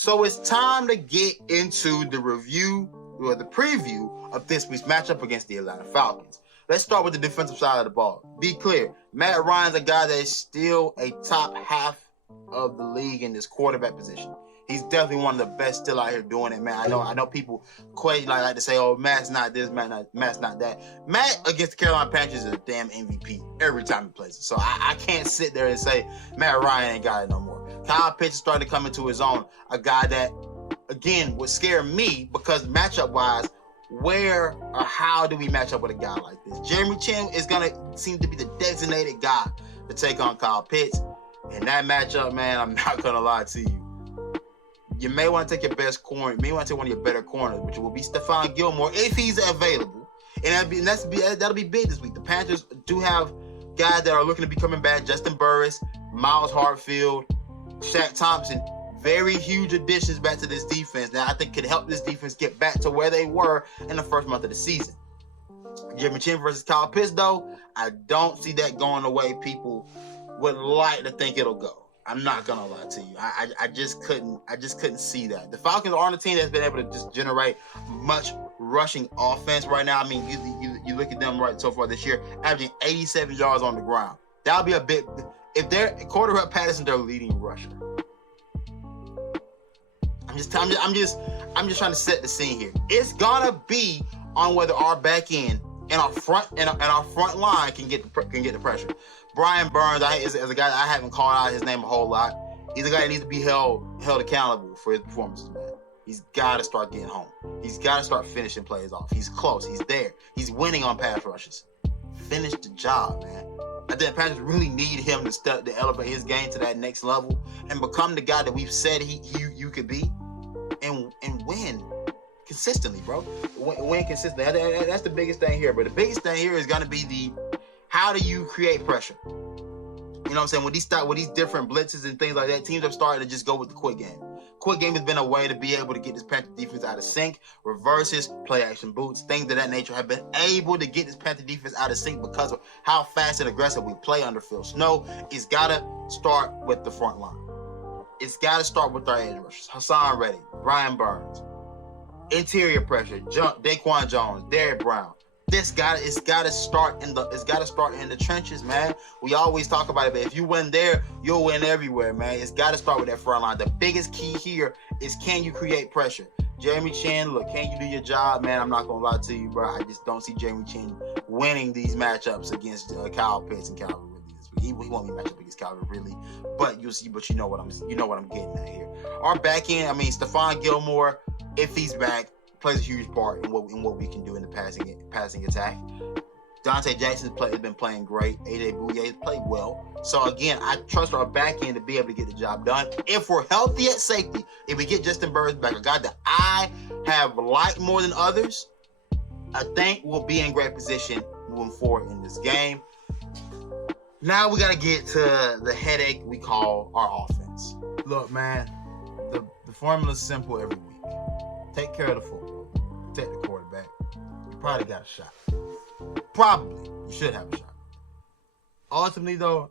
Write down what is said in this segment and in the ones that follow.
So it's time to get into the review or the preview of this week's matchup against the Atlanta Falcons. Let's start with the defensive side of the ball. Be clear, Matt Ryan's a guy that is still a top half of the league in this quarterback position. He's definitely one of the best still out here doing it, man. I know people like to say, "Oh, Matt's not this, Matt's not that." Matt against the Carolina Panthers is a damn MVP every time he plays it. So I can't sit there and say Matt Ryan ain't got it no more. Kyle Pitts is starting to come into his own. A guy that, again, would scare me because matchup-wise, where or how do we match up with a guy like this? Jeremy Chin is going to seem to be the designated guy to take on Kyle Pitts. In that matchup, man, I'm not going to lie to you. You may want to take your best corner. You may want to take one of your better corners, which will be Stephon Gilmore if he's available. And that'll be big this week. The Panthers do have guys that are looking to be coming back. Justin Burris, Miles Hartfield, Shaq Thompson. Very huge additions back to this defense. Now, I think could help this defense get back to where they were in the first month of the season. Jeremy Chin versus Kyle Pitts, though, I don't see that going the way people would like to think it'll go. I'm not gonna lie to you. I just couldn't see that. The Falcons aren't a team that's been able to just generate much rushing offense right now. I mean, you look at them right so far this year, averaging 87 yards on the ground. That'll be a bit. If they're quarterback Patterson, their leading rusher. I'm just trying to set the scene here. It's gonna be on whether our back end and our front line can get the pressure. Brian Burns, is a guy that I haven't called out his name a whole lot. He's a guy that needs to be held accountable for his performances, man. He's got to start getting home. He's got to start finishing plays off. He's close. He's there. He's winning on pass rushes. Finish the job, man. I think the Panthers really need him to elevate his game to that next level and become the guy that we've said you could be, and win consistently, bro. Win consistently. That's the biggest thing here. But the biggest thing here is going to be how do you create pressure? You know what I'm saying? When these different blitzes and things like that, teams are starting to just go with the quick game. Quick game has been a way to be able to get this Panther defense out of sync. Reverses, play action boots, things of that nature have been able to get this Panther defense out of sync because of how fast and aggressive we play under Phil Snow. It's got to start with the front line. It's got to start with our edge rushers. Hassan Reddick, Brian Burns. Interior pressure, Daquan Jones, Derrick Brown. It's got to start in the trenches, man. We always talk about it, but if you win there, you'll win everywhere, man. It's got to start with that front line. The biggest key here is, can you create pressure? Jeremy Chin, look, can you do your job, man? I'm not gonna lie to you, bro. I just don't see Jeremy Chin winning these matchups against Kyle Pitts and Calvin Ridley this week. He won't be matched up against Calvin Ridley, but you'll see. But you know what I'm getting at here. Our back end, I mean, Stephon Gilmore, if he's back, plays a huge part in what we can do in the passing attack. Dante Jackson has been playing great. AJ Bouye has played well. So again, I trust our back end to be able to get the job done. If we're healthy at safety, if we get Justin Burris back, a guy that I have liked more than others, I think we'll be in great position moving forward in this game. Now we got to get to the headache we call our offense. Look, man, the formula is simple every week. Take care of the football. Protect the quarterback. You probably got a shot. Probably. You should have a shot. Ultimately, though,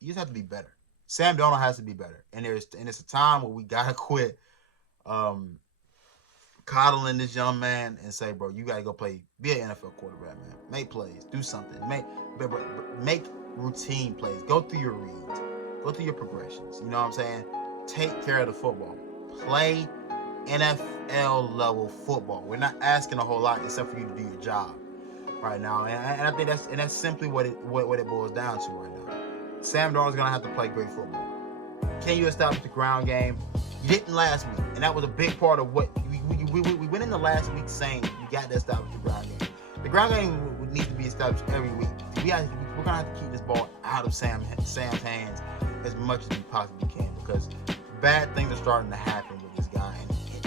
you just have to be better. Sam Darnold has to be better. And it's a time where we got to quit coddling this young man and say, bro, you got to go be an NFL quarterback, man. Make plays. Do something. Make routine plays. Go through your reads. Go through your progressions. You know what I'm saying? Take care of the football. Play NFL level football. We're not asking a whole lot except for you to do your job right now, and I think that's simply what it boils down to right now. Sam Darnold's gonna have to play great football. Can you establish the ground game? You didn't last week, and that was a big part of what we went in the last week saying you got to establish the ground game. The ground game would need to be established every week. We're gonna have to keep this ball out of Sam's hands as much as we possibly can, because bad things are starting to happen with this guy.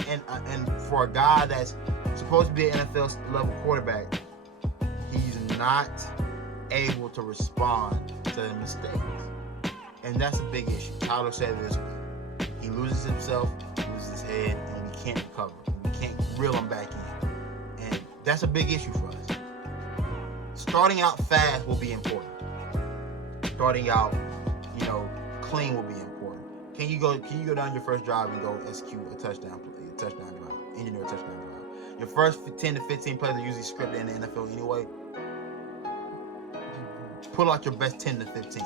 And for a guy that's supposed to be an NFL level quarterback, he's not able to respond to the mistakes. And that's a big issue. Tyler said this week. He loses himself, he loses his head, and we can't recover. We can't reel him back in. And that's a big issue for us. Starting out fast will be important. Starting out, clean will be important. Can you go down your first drive and go execute a touchdown drive, engineer a touchdown drive? Your first 10 to 15 plays are usually scripted in the NFL anyway. Pull out your best 10 to 15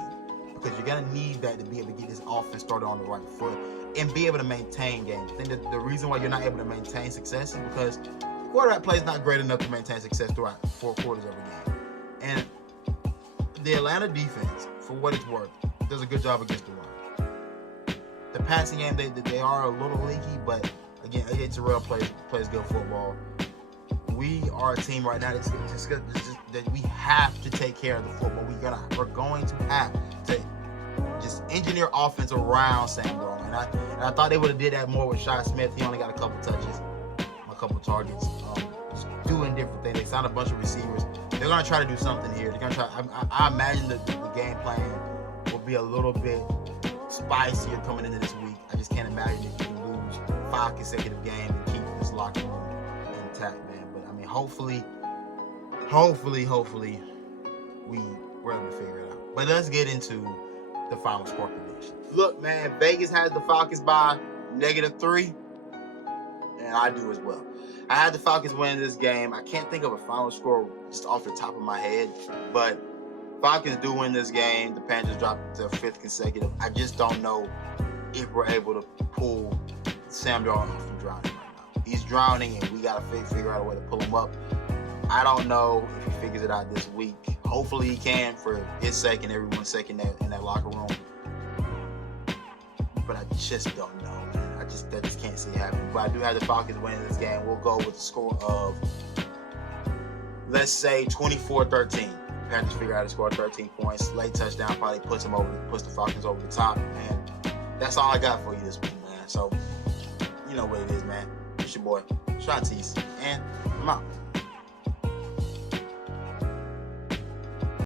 because you're gonna need that to be able to get this offense started on the right foot and be able to maintain games. I think that the reason why you're not able to maintain success is because the quarterback play is not great enough to maintain success throughout 4 quarters of a game. And the Atlanta defense, for what it's worth, does a good job against the run. The passing game, they are a little leaky, but again, it's a real plays good football. We are a team right now that we have to take care of the football. We're going to have to just engineer offense around Sam Darnold. And I thought they would have did that more with Shi Smith. He only got a couple touches, a couple targets, just doing different things. They signed a bunch of receivers. They're gonna try to do something here. They're gonna try. I imagine the game plan will be a little bit spicier coming into this week. I just can't imagine if you can lose 5 consecutive games and keep this locker room intact, man. But I mean, hopefully, we're able to figure it out. But let's get into the final score prediction. Look, man, Vegas has the Falcons by -3, and I do as well. I had the Falcons winning this game. I can't think of a final score just off the top of my head, but Falcons do win this game. The Panthers dropped to 5th consecutive. I just don't know if we're able to pull Sam Darnold from drowning right now. He's drowning, and we got to figure out a way to pull him up. I don't know if he figures it out this week. Hopefully he can for his sake and everyone's sake in that locker room. But I just don't know, man. I just can't see it happening. But I do have the Falcons winning this game. We'll go with the score of, let's say, 24-13. Panthers figure out to score 13 points. Late touchdown probably puts the Falcons over the top. And that's all I got for you this week, man. So, you know what it is, man. It's your boy, Shantis, and I'm out.